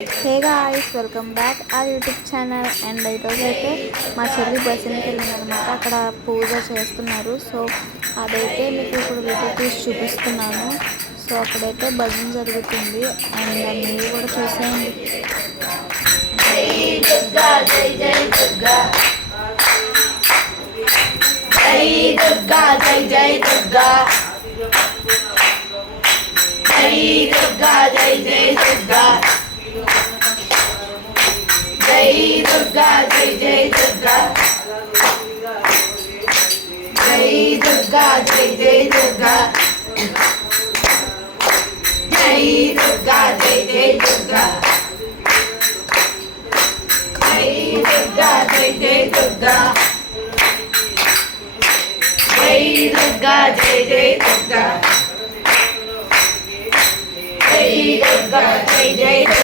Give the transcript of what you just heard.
Hey guys, welcome back ఆ YouTube channel. And ఈరోజు అయితే మా చెల్లి భజనకి వెళ్ళిందనమాట. అక్కడ పూజ చేస్తున్నారు. సో అదైతే మీకు ఇప్పుడు వీడియో తీసి చూపిస్తున్నాను. సో అక్కడైతే భజన జరుగుతుంది. అండ్ మీరు కూడా చూసేయండి. జై దుర్గా జై జై దుర్గా జై దుర్గా జై జై దుర్గా జై దుర్గా జై జై దుర్గా జై దుర్గా జై జై దుర్గా జై దుర్గా జై జై దుర్గా జై దుర్గా జై జై దుర్గా జై దుర్గా జై జై దుర్గా జై దుర్గా జై జై దుర్గా జై దుర్గా జై జై